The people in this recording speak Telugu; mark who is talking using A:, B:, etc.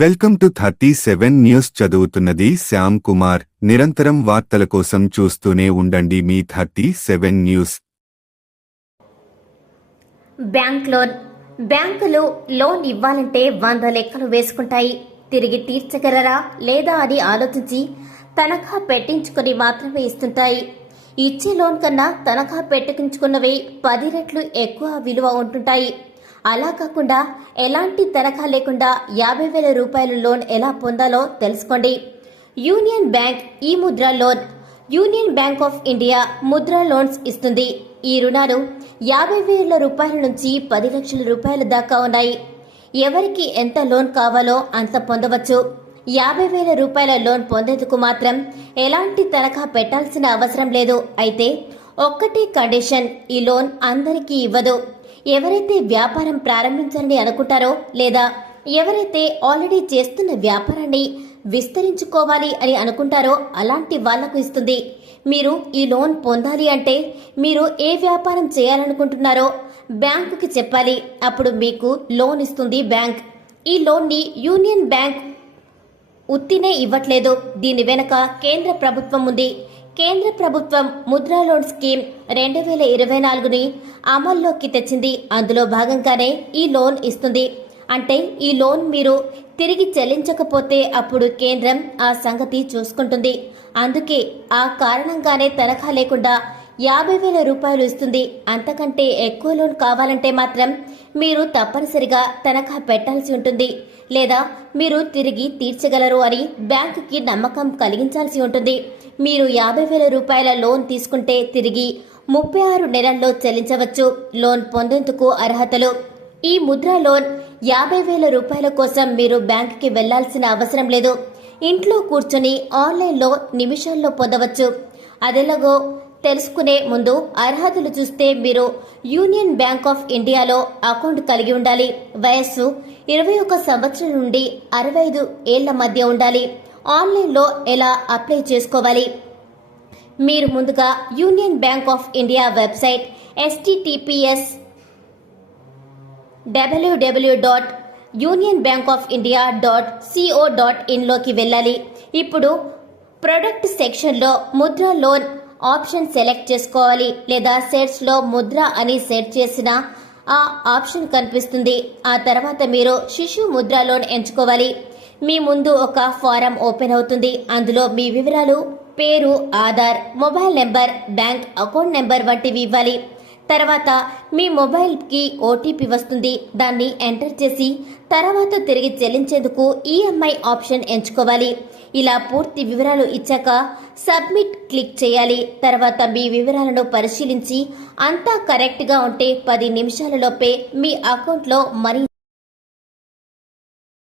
A: Welcome to thirty seven news చదువుతున్నది శ్యామ్ కుమార్. నిరంతరం వార్తల కోసం చూస్తూనే ఉండండి మీ thirty seven news.
B: Bank loan. బ్యాంకులు లోన్ ఇవ్వాలంటే వంద లెక్కలు వేసుకుంటాయి. తిరిగి తీర్చగలరా లేదా అని ఆలోచించి తనఖా పెట్టించుకుని మాత్రమే ఇస్తుంటాయి. ఇచ్చే లోన్ కన్నా తనఖా పెట్టించుకున్నవి పది రెట్లు ఎక్కువ విలువ ఉంటుంటాయి. అలా కాకుండా ఎలాంటి తనఖా లేకుండా యాభై వేల రూపాయల లోన్ ఎలా పొందాలో తెలుసుకోండి. యూనియన్ బ్యాంక్ ఈ Mudra loan Union Bank of India Mudra loans ఇస్తుంది. ఈ రుణాలు యాభై వేల రూపాయల నుంచి పది లక్షల రూపాయల దాకా ఉన్నాయి. ఎవరికి ఎంత లోన్ కావాలో అంత పొందవచ్చు. యాభై వేల రూపాయల లోన్ పొందేందుకు మాత్రం ఎలాంటి తనఖా పెట్టాల్సిన అవసరం లేదు. అయితే ఒక్కటే కండిషన్ ఈ లోన్ అందరికీ ఇవ్వదు. ఎవరైతే వ్యాపారం ప్రారంభించాలని అనుకుంటారో లేదా ఎవరైతే ఆల్రెడీ చేస్తున్న వ్యాపారాన్ని విస్తరించుకోవాలి అని అనుకుంటారో అలాంటి వాళ్ళకు ఇస్తుంది. మీరు ఈ లోన్ పొందాలి అంటే మీరు ఏ వ్యాపారం చేయాలనుకుంటున్నారో బ్యాంకుకి చెప్పాలి. అప్పుడు మీకు లోన్ ఇస్తుంది బ్యాంక్. ఈ లోన్ని యూనియన్ బ్యాంక్ ఉత్తినే ఇవ్వట్లేదు. దీని వెనక కేంద్ర ప్రభుత్వం ఉంది. కేంద్ర ప్రభుత్వం ముద్రా లోన్ స్కీమ్ రెండు వేల ఇరవై నాలుగుని అమల్లోకి తెచ్చింది. అందులో భాగంగానే ఈ లోన్ ఇస్తుంది. అంటే ఈ లోన్ మీరు తిరిగి చెల్లించకపోతే అప్పుడు కేంద్రం ఆ సంగతి చూసుకుంటుంది. అందుకే ఆ కారణంగానే తనఖా లేకుండా యాభై వేల రూపాయలు ఇస్తుంది. అంతకంటే ఎక్కువ లోన్ కావాలంటే మాత్రం మీరు తప్పనిసరిగా తనఖా పెట్టాల్సి ఉంటుంది. లేదా మీరు తిరిగి తీర్చగలరు అని బ్యాంకుకి నమ్మకం కలిగించాల్సి ఉంటుంది. మీరు యాభై వేల రూపాయల లోన్ తీసుకుంటే తిరిగి ముప్పై ఆరు నెలల్లో చెల్లించవచ్చు. లోన్ పొందేందుకు అర్హతలు. ఈ ముద్ర లోన్ యాభై వేల రూపాయల కోసం మీరు బ్యాంకుకి వెళ్ళాల్సిన అవసరం లేదు. ఇంట్లో కూర్చొని ఆన్లైన్లో నిమిషాల్లో పొందవచ్చు. అదెలాగో తెలుసుకునే ముందు అర్హతలు చూస్తే మీరు యూనియన్ బ్యాంక్ ఆఫ్ ఇండియాలో అకౌంట్ కలిగి ఉండాలి. వయస్సు ఇరవై ఒక సంవత్సరం నుండి అరవై ఐదు ఏళ్ళ మధ్య ఉండాలి. ఆన్లైన్లో ఎలా అప్లై చేసుకోవాలి? మీరు ముందుగా Union Bank of India website https W W dot Union Bank of India dot co dot ఇన్లోకి వెళ్ళాలి. ఇప్పుడు ప్రొడక్ట్ సెక్షన్లో ముద్ర లోన్ ఆప్షన్ సెలెక్ట్ చేసుకోవాలి లేదా సెట్స్లో ముద్ర అని సెట్ చేసిన ఆ ఆప్షన్ కనిపిస్తుంది. ఆ తర్వాత మీరు శిశు ముద్ర లోన్ ఎంచుకోవాలి. మీ ముందు ఒక ఫారం ఓపెన్ అవుతుంది. అందులో మీ వివరాలు పేరు Aadhaar mobile number bank account number వంటివి ఇవ్వాలి. తర్వాత మీ మొబైల్కి ఓటీపీ వస్తుంది. దాన్ని ఎంటర్ చేసి తర్వాత తిరిగి చెల్లించేందుకు ఈఎంఐ ఆప్షన్ ఎంచుకోవాలి. ఇలా పూర్తి వివరాలు ఇచ్చాక సబ్మిట్ క్లిక్ చేయాలి. తర్వాత మీ వివరాలను పరిశీలించి అంతా కరెక్ట్గా ఉంటే పది నిమిషాలలోపే మీ అకౌంట్లో మనీ